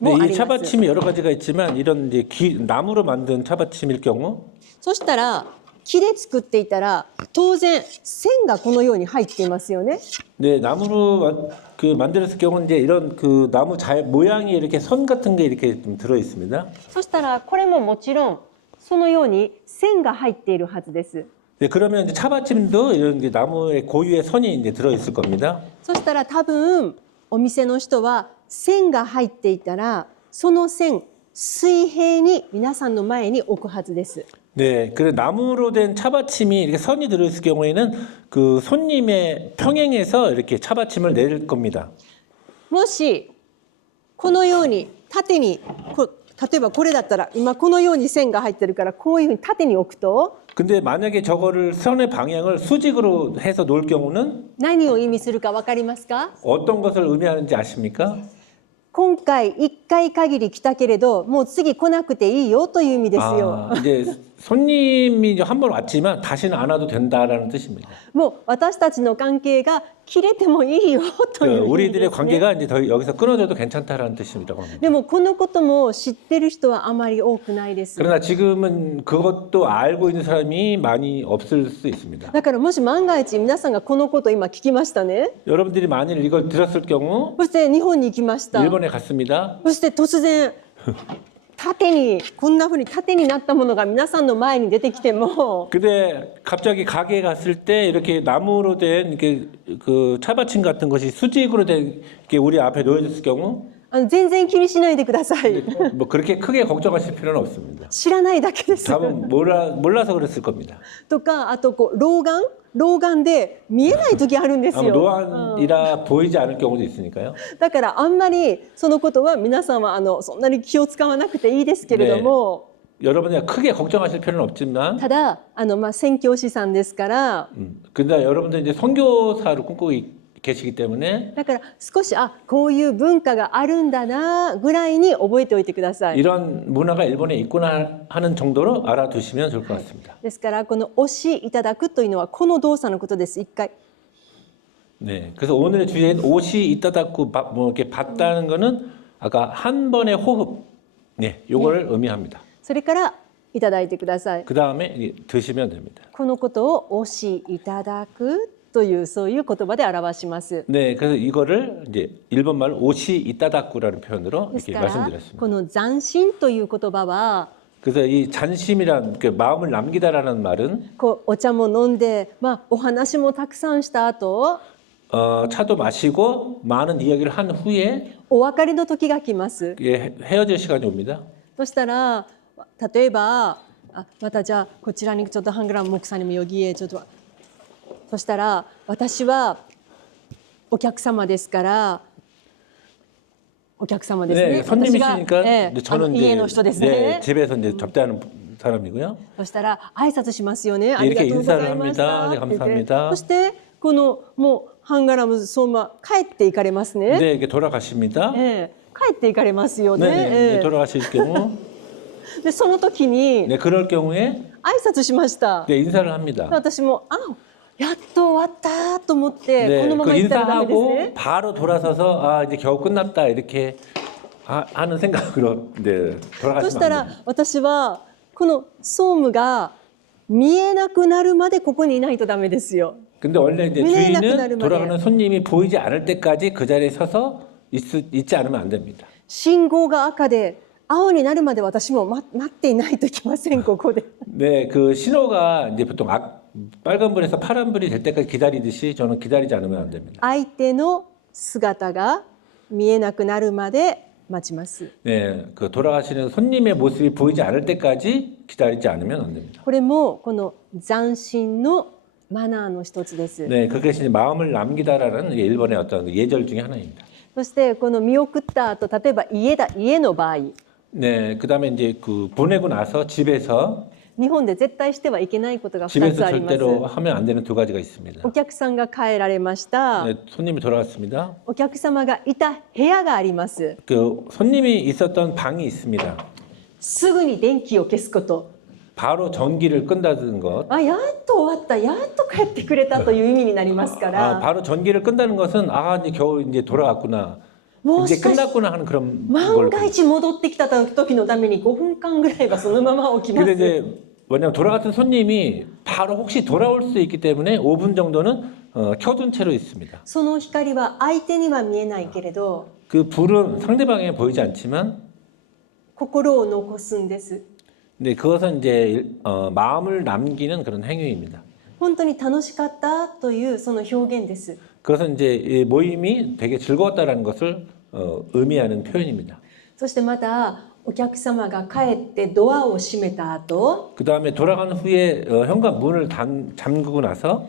네, もあ 이 ります。 차받침이 여러 가지가 있지만 이런 이제 나무로 만든 차받침일 경우 そしたら木で作っていたら当然線がこのように入っていますよね。 네, 나무로 만들었을 경우는 이제 이런 그 나무 모양이 이렇게 선 같은 게 이렇게 좀 들어 있습니다. そしたらこれももちろんそのように線が入っているはずです。 네, 그러면 이제 차받침도 이런 이제 나무의 고유의 선이 이제 들어 있을 겁니다. そしたら多分お店の人は線が入っていたらその線水平に皆さんの前に置くはずです。 네, 그 나무로 된 차받침이 이렇게 선이 들어 있을 경우에는 그 손님의 평행에서 이렇게 차받침을 내릴 겁니다. もしこのように縦に例えばこれだったら今このように線が入ってるからこういうふうに縦に置くと 근데 만약에 저거를 선의 방향을 수직으로 해서 놓을 경우는 何を意味するか分かりますか？ 어떤 것을 의미하는지 아십니까? 今回1回限り来たけれどもう次来なくていいよという意味ですよ。 아, 이제 손님이 한 번 왔지만 다시는 안 와도 된다라는 뜻입니다. もう私たちの関係が切れてもいいよという意味 우리들의 ですね。 관계가 이제 더 여기서 끊어져도 괜찮다라는 뜻이라고 합니다. でもこのことも知ってる人はあまり多くないです。 그러나 지금은 그것도 알고 있는 사람이 많이 없을 수 있습니다. だからもし万が一皆さんがこのことを今聞きましたね。 여러분들이 만일 이걸 들었을 경우 そして日本に行きました。 일본에 갔습니다. そして突然縦にこんなふうに縦になったものが皆さんの前に出てきても 근데 갑자기 가게에 갔을 때 이렇게 나무로 된 이렇게 그 차받침 같은 것이 수직으로 된 게 우리 앞에 놓여졌을 경우 全然気にしないでください。 뭐 그렇게 크게 걱정하실 필요는 없습니다. 知らないだけです。 답은 몰라서 그랬을 겁니다. とかあと老眼で見えない時あるんです 아마 よ。 노안이라 보이지 않을 경우도 있으니까요. だからあんまりそのことは皆さんはそんなに気を使わなくていいですけれども、 여러분이 크게 걱정하실 필요는 없지만 ただ宣教師さんですから、 근데 여러분들 이제 선교사를 꿈꾸고 계시기 때문에 だから少しこういう文化があるんだなぐらいに覚えておいてください。 이런 문화가 일본에 있구나 하는 정도로 알아두시면 좋을 것 같습니다. ですからこの押しいただくというのはこの動作のことです。一回 네, 그래서 오늘의 주제인 옷이 이따닫고 뭐 이렇게 받다는 거는 아까 한 번의 호흡, 네, 요거를 의미합니다. それからいただいてください。 그 다음에 드시면 됩니다. このことを押しいただくというそういう言葉で表します。 네, 그래서 이거를 이제 일본 말로 옷이 이따닫고라는 표현으로 です 이렇게 から 말씀드렸습니다. この斬新という言葉は 그래서 이 잔심이란 그 마음을 남기다라는 말은 お茶も飲んで、お話もたくさんした後 차도 마시고 많은 이야기를 한 후에 お別れの時が来ます。 헤어질 시간이 옵니다. そしたら例えばまたじゃあこちらにちょっとハングラム목사님 여기에ちょっとそしたら私はお客様ですからお客様ですね。 네, 손님이시니까 私が 저는 家の人です 네, ね。 집에서 이제 접대하는 사람이고요. そしたら挨拶しますよね。ありがとうございました。 네, 감사합니다. そしてこのもうハンガラムそのまま帰っていかれますね。 네, 이렇게 돌아가십니다. 帰っていかれますよ 네, ね。 네, 돌아가실 경우 でその時に 네, 그럴 경우에 挨拶しました。 네, 인사를 합니다. 私もやっと終わったと思って、 네, このまま 그 行ったらダメです 인사하고 ね。 바로 돌아서서 이제 겨우 끝났다 이렇게 하는 생각으로 네, そし 돌아가시면 た 안 ら 됩니다. 私はこの総務が見えなくなるまでここにいないとダメですよ。 근데 원래 이제 눈에 나 주인은 그날은 돌아가는 손님이 보이지 않을 때까지 그 자리에 서서 있지 않으면 안 됩니다. 信号が赤で青になるまで私も待っていないといけません。ここで。 네, 그 신호가 이제 보통 빨간불에서 파란불이 될 때까지 기다리듯이 저는 기다리지 않으면 안 됩니다. 相手の姿が見えなくなるまで待ちます。 네, 그 돌아가시는 손님의 모습이 보이지 않을 때까지 기다리지 않으면 안 됩니다. これもこの斬新のマナーの一つです。 네, 그것이 이제 마음을 남기다라는 이게 일본의 어떤 예절 중에 하나입니다. そしてこの見送った後、例えば家の場合、 네, 그다음에 이제 그 보내고 나서 집에서 日本で絶対してはいけないことが2 집에서 つあります。 절대로 하면 안 되는 두 가지가 있습니다. お客さんが帰られました。 네, 손님이 돌아갔습니다. お客様がいた部屋があります。 그 손님이 있었던 방이 있습니다. すぐに電気を消すこと。 바로 전기를 끈다는 것. あ、やっと終わった、やっと帰ってくれたという意味になりますか 아, ら、 바로 전기를 끈다는 것은 아, 이제 겨우 이제 돌아갔구나. も 이제 しかし 끝났구나 하는 그런 万 걸. が一戻ってきた時のために5分間ぐらいはそのまま起きま 근데 す。 이제 왜냐면 돌아갔던 손님이 바로 혹시 돌아올 수 있기 때문에 5분 정도는 켜둔 채로 있습니다. その光は相手には見えないけれど、 그 불은 상대방에 보이지 않지만 心を残すんです。 근데 그것은 이제 마음을 남기는 그런 행위입니다. 本当に楽しかったというその表現です。 그것은 이제 이 모임이 되게 즐거웠다라는 것을 의미하는 표현입니다. そしてまたお客様が帰ってドアを閉めた後、 그 다음에 돌아간 후에 현관 문을 잠그고 나서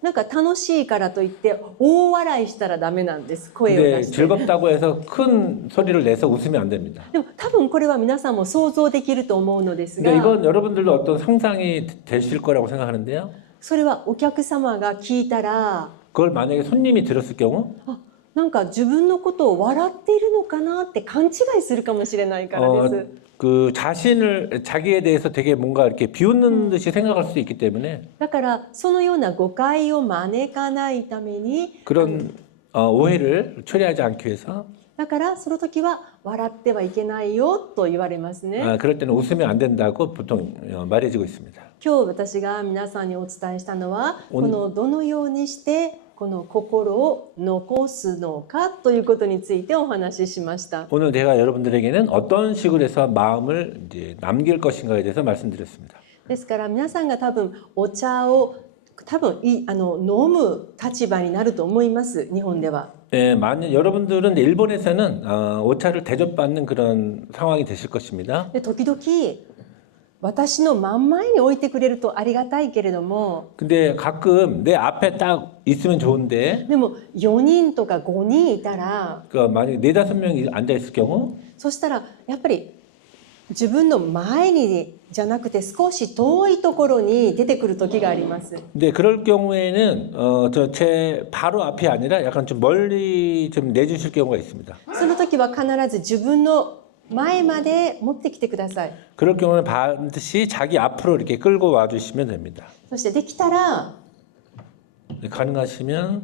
なんか楽しいからといって大笑いしたらダメなんです。声を 근데 出して。 즐겁다고 해서 큰 소리를 내서 웃으면 안 됩니다. でも多分これは皆さんも想像できると思うのです 근데 が、 이건 여러분들도 어떤 상상이 되실 거라고 생각하는데요. それはお客様が聞いたら、 그걸 만약에 손님이 들었을 경우 あ、なんか自分のことを笑っているのかなって勘違いするかもしれないからです。 그 자기에 대해서 되게 뭔가 이렇게 비웃는 듯이 생각할 수 있기 때문에 だからそのような誤解を招かないために、 그런 오해를 초래하지 않기 위해서 だからその時は笑ってはいけないよと言われますね。 그럴 때는 웃으면 안 된다고 보통 말해지고 있습니다. 今日私が皆さんにお伝えしたのは、こ오늘 のどのようにしてこの心を残すのかということについてお話ししました。 오늘 제가 여러분들에게는 어떤 식으로 해서 마음을 이제 남길 것인가에 대해서 말씀드렸습니다. ですから皆さんが多分お茶を多分飲む立場になると思います。日本では。 네, 만약 여러분들은 일본에서는 오차를 대접받는 그런 상황이 되실 것입니다. で時々私の真ん前に置いてくれるとありがたいけれども、 근데 가끔 내 앞에 딱 있으면 좋은데 でも4人とか5人いたら、 그 만약에 4-5명이 앉아 있을 경우 そしたらやっぱり自分の前にじゃなくて少し遠いところに出てくる時があります。 근데 그럴 경우에는 제 바로 앞이 아니라 약간 좀 멀리 좀 내주실 경우가 있습니다. その時は必ず自分の前まで持ってきてください。 그럴 경우는 반드시 자기 앞으로 이렇게 끌고 와주시면 됩니다. そしてできたら 가능하시면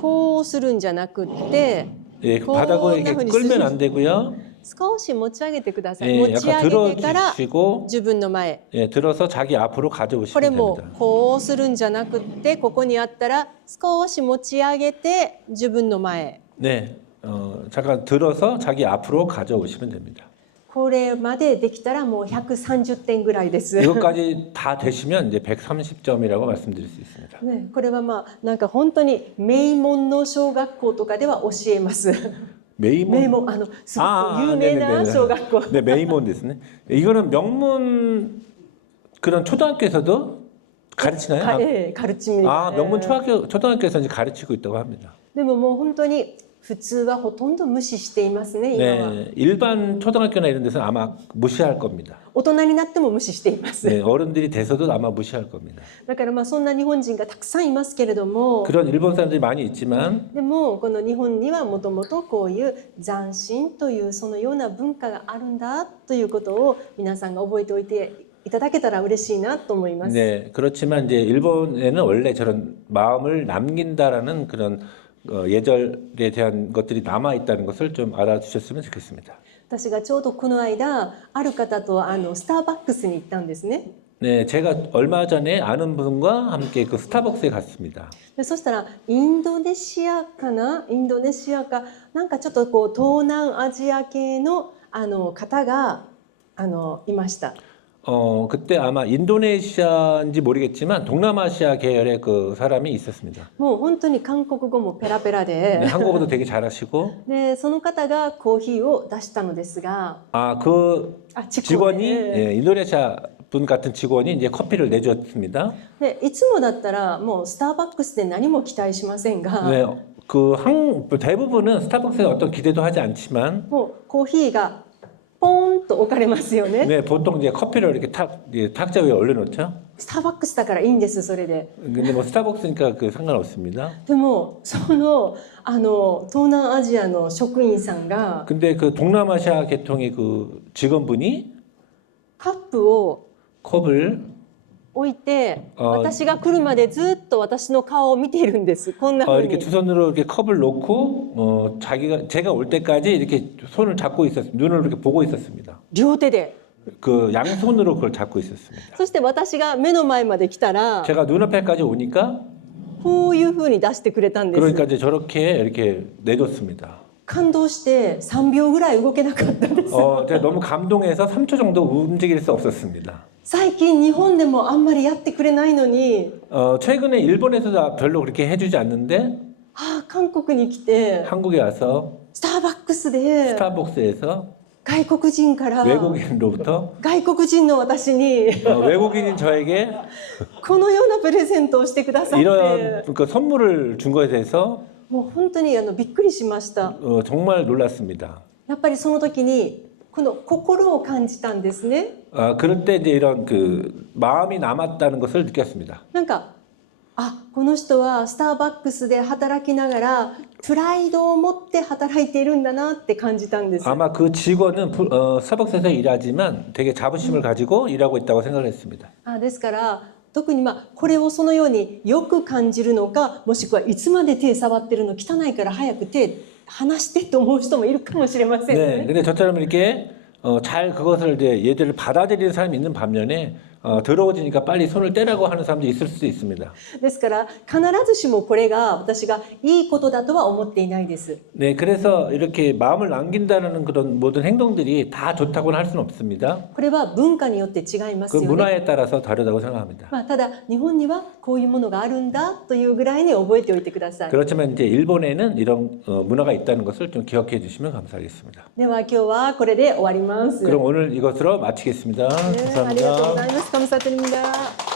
こうするんじゃなくって、 예, 바닥으로 이렇게 끌면 안 되고요. 少し持ち上げてください。 예, 持ち上 약간 げてから 들어주시고 自分の前。 예, 들어서 자기 앞으로 こ 가져오시면 れも 됩니다. こうするんじゃなくってここにあったら少し持ち上げて自分の前。 네, 잠깐 들어서 자기 앞으로 가져오시면 됩니다. これまでできたらもう130点ぐらいです。 이것까지 다 되시면 이제 130점이라고 말씀드릴 수 있습니다. ね、これはまあなんか本当に名門の小学校とかでは教えます。 메이몬 名門すごく有名な小学校。 네, 메이몬 됐네. 이거는 명문 그런 초등학교에서도 가르치나요? カルチミ。 명문 초등학교에서 이제 가르치고 있다고 합니다. でももう本当に普通はほとんど無視していますね、今は。 네, 일반 초등학교나 이런 데서는 아마 무시할 겁니다. 大人になっても無視しています。 네, 어른들이 돼서도 아마 무시할 겁니다. だからまあそんな日本人がたくさんいますけれども、 그런 일본 사람들이 많이 있지만 でもこの日本にはもともとこういう斬新というそのような文化があるんだということを皆さんが覚えておいていただけたら嬉しいなと思います。 네, 그렇지만 이제 일본에는 원래 저런 마음을 남긴다라는 그런 예절에 대한 것들이 남아 있다는 것을 좀 알아주셨으면 좋겠습니다. 私がちょうどこの間ある方とスターバックスに行ったんですね。 네, 제가 얼마 전에 아는 분과 함께 그 스타벅스에 갔습니다. でそしたらインドネシアかなんかちょっとこう東南アジア系の方がいました。 그때 아마 인도네시아인지 모르겠지만 동남아시아 계열의 그 사람이 있었습니다. もう本当に韓国語もペラペラ 네, で、 한국어도 되게 잘하시고 でその方がコーヒーを出したのですが、 그 직원이 예, 인도네시아 분 같은 직원이 이제 커피를 내줬습니다. でいつもだったらもうスターバックスで何も期待しませんが、 네, 대부분은 스타벅스에 어떤 기대도 하지 않지만 もうコーヒーがポーンと置かれますよね。 네, 보통 이제 커피를 이렇게 탁자 위에 올려놓죠. スターバックスだからいいんですそれで。 근데 뭐 스타벅스니까 그 상관없습니다. でもその東南アジアの職員さんが 근데 그 동남아시아 계통의 그 직원분이 カップを 컵을 置いて、あ私が来るまでずっと私の顔を見ているんです。こんな風 이렇게 に。 두 손으로 이렇게 컵을 놓고 제가 올 때까지 이렇게 손을 잡고 눈을 이렇게 보고 있었습니다. 両手で。 그 양손으로 그걸 잡고 있었습니다. そして私が目の前まで来たら 제가 눈앞에까지 오니까 こういう風に出してくれたんです。 그러니까 이제 저렇게 이렇게 내줬습니다. 感動して3秒ぐらい動けなかったです。 제가 너무 감동해서 3초 정도 움직일 수 없었습니다. 最近日本でもあんまりやってくれないのに、 최근에 일본에서도 별로 그렇게 해주지 않는데 韓国に来て 한국에 와서 スターバックスで 스타벅스에서 外国人から 외국인으로부터 外国人の私に 외국인인 저에게 このようなプレゼントをしてくださって、 이런 그 선물을 준 것에 대해서 もう本当にびっくりしました。 정말 놀랐습니다. やっぱりその時にこの心を感じたんですね。 그럴 때 이제 이런 그 마음이 남았다는 것을 느꼈습니다. なんかこの人はスターバックスで働きながらプライドを持って働いているんだなって感じたんです。 아마 그 직원은 스타벅스에서 일하지만 되게 자부심을 가지고 일하고 있다고 생각을 했습니다. ですから特にこれをそのようによく感じるのか、もしくはいつまで手触ってるの汚いから早く手離してと思う人もいるかもしれません 네, ね。 근데 저처럼 이렇게 잘 그것을 이제 얘들을 받아들이는 사람이 있는 반면에 더러워지니까 빨리 손을 떼라고 하는 사람도 있을 수도 있습니다. ですから必ずしもこれが私がいいことだとは思っていないです。 네, 그래서 이렇게 마음을 남긴다는 그런 모든 행동들이 다 좋다고는 할 수는 없습니다. これは文化によって違いま 그 すよね。 문화에 따라서 다르다고 생각합니다. ただ日本にはこういうものがあるんだというぐらいに覚えておいてください。 그렇지만 이제 일본에는 이런 문화가 있다는 것을 좀 기억해 주시면 감사하겠습니다. では今日はこれで終わります。 그럼 오늘 이것으로 마치겠습니다. 네, 감사합니다. ありがとうございます。감사드립니다.